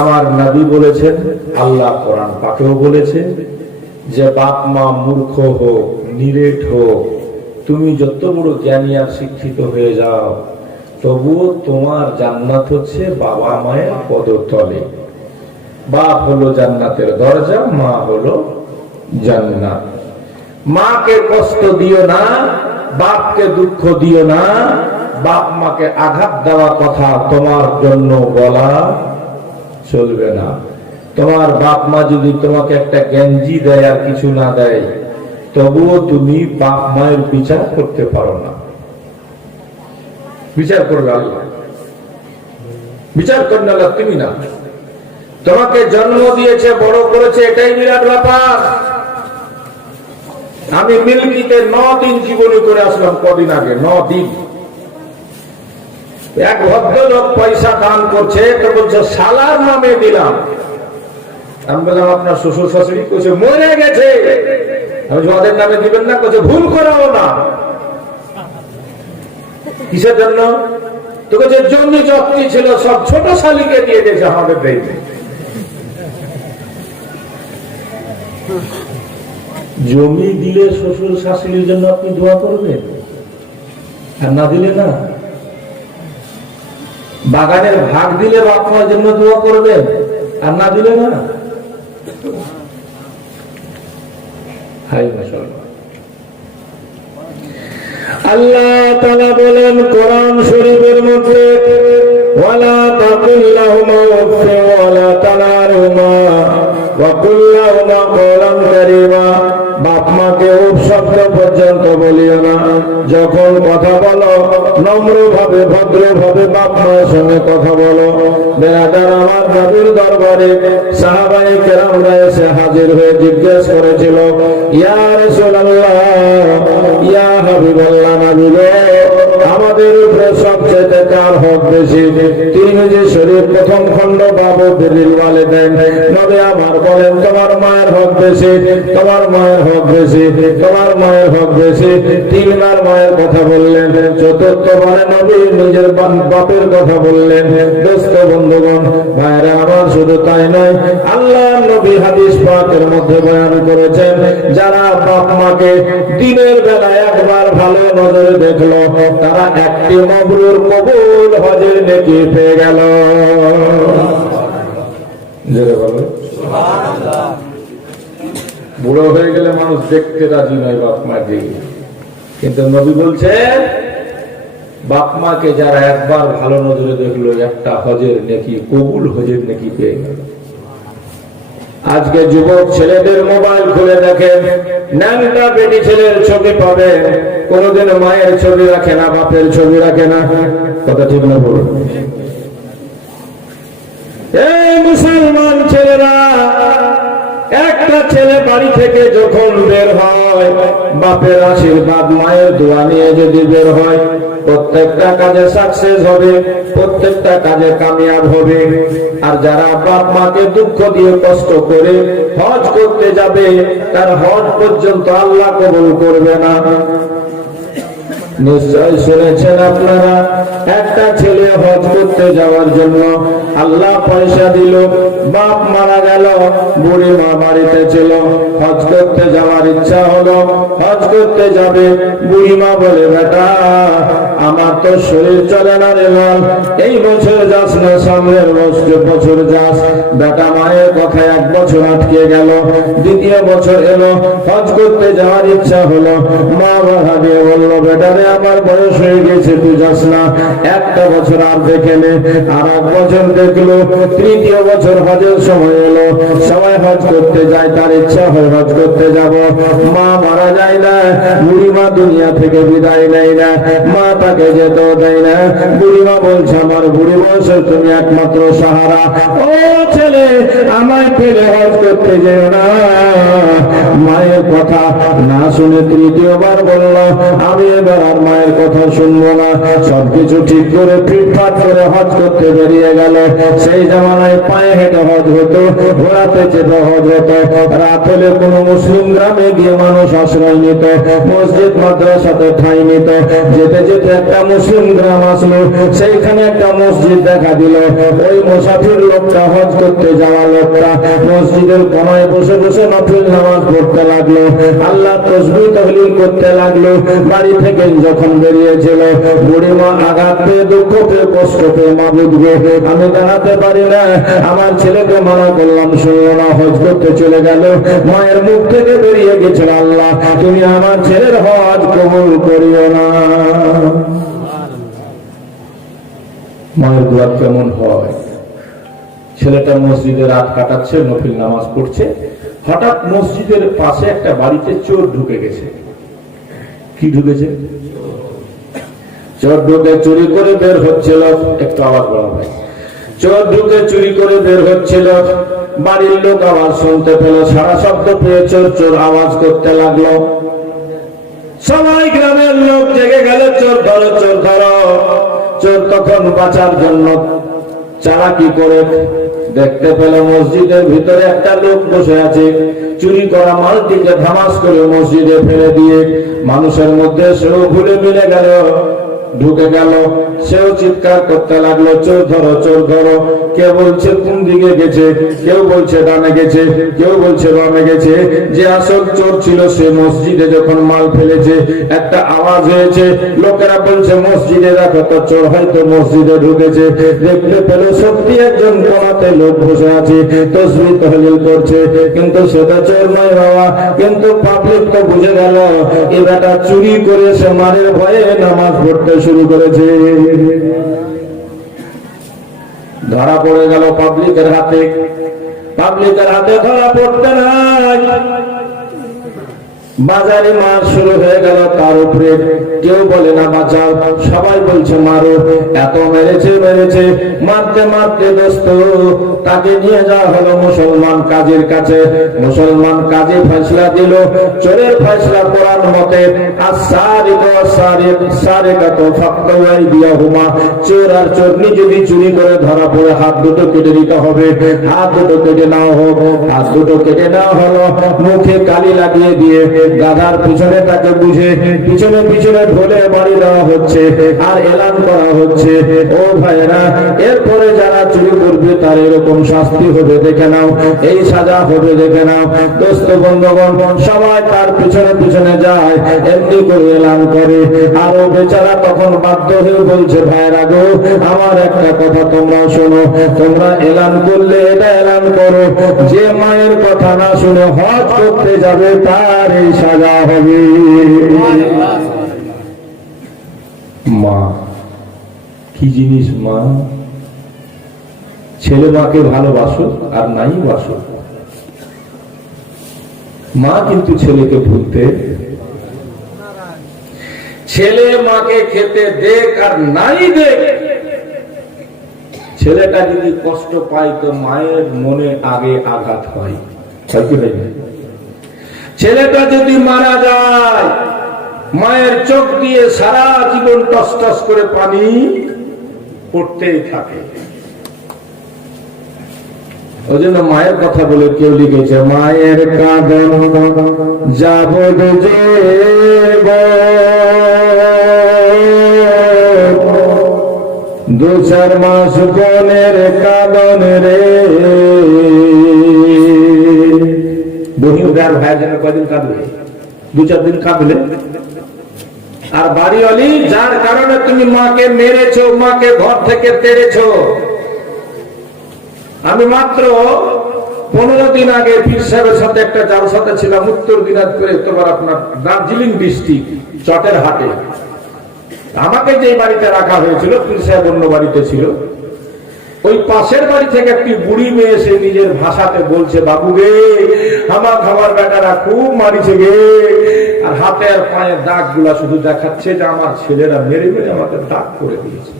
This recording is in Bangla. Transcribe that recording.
আমার নবী বলেছেন, আল্লাহ কোরআন পাকেও বলেছে যে বাপ মা মূর্খ হোক, নিরেট হোক, তুমি যত বড় জ্ঞানী আর শিক্ষিত হয়ে যাও, তবুও তোমার জান্নাত হচ্ছে বাবা মায়ের পদতলে। বাপ হলো জান্নাতের দরজা, মা হলো জান্নাত। মাকে কষ্ট দিও না, বাপকে দুঃখ দিও না। বাপ মাকে আঘাত দেওয়া কথা তোমার জন্য বলা চলবে না। তোমার বাপ মা যদি তোমাকে একটা গেঞ্জি দেয় আর কিছু না দেয়, তবুও তুমি বাপ মায়ের বিচার করতে পারো না। বিচার করবে আল্লাহ, বিচার করবে আল্লাহ, তুমি না। তোমাকে জন্ম দিয়েছে, বড় করেছে, এটাই বিরাট ব্যাপার। আমি মিল্কিতে 9 দিন জীবনী করে আসলাম কদিন আগে, 9 দিন। এক ভদ্রলোক পয়সা দান করছে, তো বলছে শালার নামে দিলাম। আমি বললাম আপনার শ্বশুর শাশুড়ি? কইছে মরে গেছে। আমি ওদের নামে দিবেন না? কইছে ভুল করাও না। কিসের জন্য? তো কইছে জমি জপ্তি ছিল, সব ছোট শালিকে দিয়ে দিয়েছে, আমাদের দেয়নি। জমি দিলে শ্বশুর শাশুড়ির জন্য আপনি দোয়া করবেন, আর না দিলে না। বাগানের ভাগ দিলে বাপ মার জন্য দোয়া করবেন, আর না দিলে না। আল্লাহ তাআলা বলেন কোরআন শরীফের মধ্যে, ওয়ালা তাকুল লাহুমা উফফিন ওয়ালা তানহারহুমা ওয়া কুল লাহুমা কওলান কারীমা। বাপ মাকে উফ শব্দ পর্যন্ত বলিও না। যখন কথা বলো নম্র ভাবে, ভদ্র ভাবে বাপ মায়ের সঙ্গে কথা বলো। বেরাদার, আমার নবীর দরবারে সাহাবায়ে কেরামরা এসে হাজির হয়ে জিজ্ঞেস করেছিল, ইয়া রাসূলুল্লাহ, ইয়া হাবিবাল্লাহ, নবী গো, আমাদের উপরে সবচেয়ে কার হক বেশি? তিরমিজি শরীফ প্রথম খণ্ড বাবু বিররিল ওয়ালিদাইন। নবী আমার বলেন, তোমার মায়ের হক বেশি, তোমার মায়ের হক বেশি, তোমার মায়ের হক বেশি। 3 বার মায়ের কথা বললেন। চতুর্থ বারে নবী নিজের বাপের কথা বললেন। দোস্ত বন্ধুগণ, ভাইরা আমার, শুধু তাই নয়, আল্লাহ নবী হাদিস পাকের মধ্যে বয়ান করেছেন, যারা বাপ মাকে দিনের বেলা একবার ভালো নজরে দেখলো, তারা একটি মাবরুর কবুল হজের নেকি পেয়ে গেল। বুড়ো হয়ে গেলে মানুষ দেখতে রাজি নয় বাপ মাকে, কিন্তু নবী বলছেন বাপ মাকে যারা একবার ভালো নজরে দেখলো, একটা হজের নেকি, কবুল হজের নেকি পেয়ে গেল। আজকে যুবক ছেলেদের মোবাইল খুলে দেখেন, ন্যাংটা বেটি ছেলের ছবি পাবে, কোনদিন মায়ের ছবি রাখে না, বাপের ছবি রাখে না। কথা ঠিক না বলুন? এই মুসলমান ছেলেরা, একটা ছেলে বাড়ি থেকে যখন বের হয়, বাপের আশীর্বাদ, মায়ের দোয়া নিয়ে যদি বের হয়, প্রত্যেকটা কাজে সাকসেস হবে, প্রত্যেকটা কাজে কামিয়াব হবে। আর যারা বাপ মাকে দুঃখ দিয়ে কষ্ট করে হজ করতে যাবে, তার হজ পর্যন্ত আল্লাহ কবুল করবে না। নিশ্চয় শুনেছেন আপনারা, একটা ছেলে হজ করতে যাওয়ার জন্য আল্লাহ পয়সা দিল, বাপ মারা গেল, বুড়ি মা বাড়িতে ছিল, হজ করতে যাওয়ার ইচ্ছা হলো, হজ করতে যাবে। বুড়ি মা বলে, বেটা আমার তো শরীর চলে না রে বল, এই বছর যাস না, সামনের বছর যাস। বেটা মায়ের কথায় 1 বছর আটকে গেল। দ্বিতীয় বছর এলো, হজ করতে যাওয়ার ইচ্ছা হলো, মা বাধা দিয়ে বলল, বেটা রে আমার বয়স হয়ে গেছে, তুই যাস না, একটা বছর আর দেখে নে। আর 1 বছর দেখলো। তৃতীয় বছর হজের সময় এলো, সবাই হজ করতে যায়, তার ইচ্ছা হয় হজ করতে যাব। মা মারা যায় না, বুড়ি মা দুনিয়া থেকে বিদায় নেয় না, মা তাকে যেতেও দেয় না। বুড়ি মা বলছে, আমার বুড়ি বয়সে তুমি একমাত্র সাহারা, ও ছেলে আমায় ফেলে হজ করতে যেও না। মায়ের কথা না শুনে তৃতীয়বার বলল, আমি এবার আমার মায়ের কথা শুনবো না, সবকিছু ঠিক করে ফিটফাট করে হজ করতে বেরিয়ে গেল। সেই জামানায় পায়ে হেঁটে হজ হতো, ঘোড়াতে চেপে হজ হতো। রাত হলে কোনো মুসলিম গ্রামে গিয়ে মানুষ আশ্রয় নিত, মসজিদ মাদ্রাসাতে ঠাঁই নিত। যেতে যেতে একটা মুসলিম গ্রাম আসলো, সেইখানে একটা মসজিদ দেখা দিল। ওই মুসাফির লোকটা, হজ করতে যাওয়া লোকটা মসজিদের কোনায় বসে বসে নফল নামাজ পড়তে লাগলো, আল্লাহ তাসবিহ তাহলিল করতে লাগলো। বাড়ি থেকে যখন বেরিয়েছিল, বুড়িমা আঘাত পেয়ে, দুঃখ পেয়ে, কষ্ট পেয়ে, মাবুদ গো আমি দাঁড়াতে পারি না, আমার ছেলেকে মানা করলাম শুনলো না, হজ করতে চলে গেল। মায়ের মুখ থেকে বেরিয়ে গেছিল, আল্লাহ তুমি আমার ছেলের হজ কবুল করিও না। মায়ের দোয়া কেমন হয়? ছেলেটা মসজিদে রাত কাটাচ্ছে, নফল নামাজ পড়ছে, হঠাৎ মসজিদের পাশে একটা বাড়িতে চোর ঢুকে গেছে। কি ঢুকেছে? চোর ঢুকে চুরি করে বের হচ্ছিল। একটু আওয়াজ বলা ভাই। চোর ঢুকে চুরি করে বের হচ্ছিল, বাড়ির লোক আওয়াজ শুনতে পেল, সারা শব্দ পেয়ে চোর চোর আওয়াজ করতে লাগলো। সবাই গ্রামের লোক জেগে গেল, চোর ধরো, চোর ধরো। চোর তখন বাঁচার জন্য চালাকি করে দেখতে পেল মসজিদের ভিতরে একটা লোক বসে আছে, চুরি করা মালটিকে ধামাস করে মসজিদে ফেলে দিয়ে মানুষের মধ্যে সেও ভুলে মিলে গেল, ঢুকে গেল। সেও চিৎকার করতে লাগলো, চোর ধরো, চোর ধরো। কে বলছে কোন দিকে গেছে, কেউ বলছে ডানে গেছে, কেউ বলছে বামে গেছে। যে আসল চোর ছিল সে মসজিদে যখন মাল ফেলেছে একটা আওয়াজ হয়েছে, লোকেরা বলছে মসজিদে দেখো তো চোর হয়তো মসজিদে ঢুকেছে। দেখতে পেল সত্যি একজন কোনাতে লোক বসে আছে, তাসবিহ তাহলিল করছে, কিন্তু সেটা চোর নয় বাবা। কিন্তু পাবলিক তো বুঝে গেল এই বেটা চুরি করে সে মারের ভয়ে নামাজ পড়তে শুরু করেছে। ধরা পড়ে গেল পাবলিকের হাতে। পাবলিকের হাতে ধরা পড়তে নাই, বাজারে মার শুরু হয়ে গেল তার উপরে। কেউ বলে না বাঁচাও, সবাই বলছে মারো। এত মেরেছে মেরেছে, মারতে মারতে দোস্ত তাকে নিয়ে যাওয়া হলো মুসলমান কাজীর কাছে। মুসলমান কাজী ফয়সালা দিল। চোরের ফয়সালা কোরআন মতে, চোর আর চোরনি যদি চুরি করে ধরা পড়ে হাত দুটো কেটে দিতে হবে। হাত দুটো কেটে নেওয়া হোক। হাত দুটো কেটে নেওয়া হলো, মুখে কালি লাগিয়ে দিয়ে গাধার পিছনে তাকে বুঝে পিছনে পিছনে ঢোলে বাড়ি দেওয়া হচ্ছে আর এলান করা হচ্ছে, ও ভাইরা এরপরে যারা চুরি করবে তার এরকম শাস্তি হবে দেখে নাও, এই সাজা হবে দেখে নাও। দোস্ত বন্ধুগণ সবাই তার পিছনে পিছনে যায়, এমনি করে এলান করে। আর ও বেচারা তখন বাধ্য হয়ে বলছে, ভাইরা গো আমার একটা কথা তোমরা শোনো, তোমরা এলান করলে এটা এলান করো, যে মায়ের কথা না শুনে হজ করতে যাবে তার এই সাজা হবে। মা কি জিনিস? মা, ছেলে মাকে ভালোবাসো আর নাই বাসো, মা কিন্তু ছেলেকে ভুলতে, ছেলে মাকে খেতে দেখ আর নাই দেখ। ছেলেটা যদি কষ্ট পায় তো মায়ের মনে আগে আঘাত হয়, ছেলেটা যদি মারা যায় মায়ের চোখ দিয়ে সারা জীবন টস টস করে পানি পড়তেই থাকে। ওই জন্য মায়ের কথা বলে কেউ লিখেছে, মায়ের কাঁদন যাব যে দু চার মাস বোনের কাঁদন রে। বহির ভাইয়ের জন্য কয়দিন কাঁদবে? দু চার দিন কাঁদলে। আর বাড়িওয়ালি যার কারণে তুমি মাকে মেরেছো, মাকে ঘর থেকে তেড়েছো। আমি মাত্র 15 দিন আগে পীর সাহেবের সাথে একটা জালসাতে ছিলাম উত্তর দিনাজপুরে, তোমার আপনার দার্জিলিং ডিস্ট্রিক্ট চটের হাটে। আমাকে যে বাড়িতে রাখা হয়েছিল পীর সাহেব অন্য বাড়িতে ছিল, ওই পাশের বাড়ি থেকে একটি বুড়ি মেয়ে এসে নিজের ভাষাতে বলছে, বাবু গে আমার খাবার বেটারা খুব মারিছে গে। আর হাতে আর পায়ের দাগ গুলা শুধু দেখাচ্ছে যে আমার ছেলেরা মেরে মেরে আমাকে দাগ করে দিয়েছে।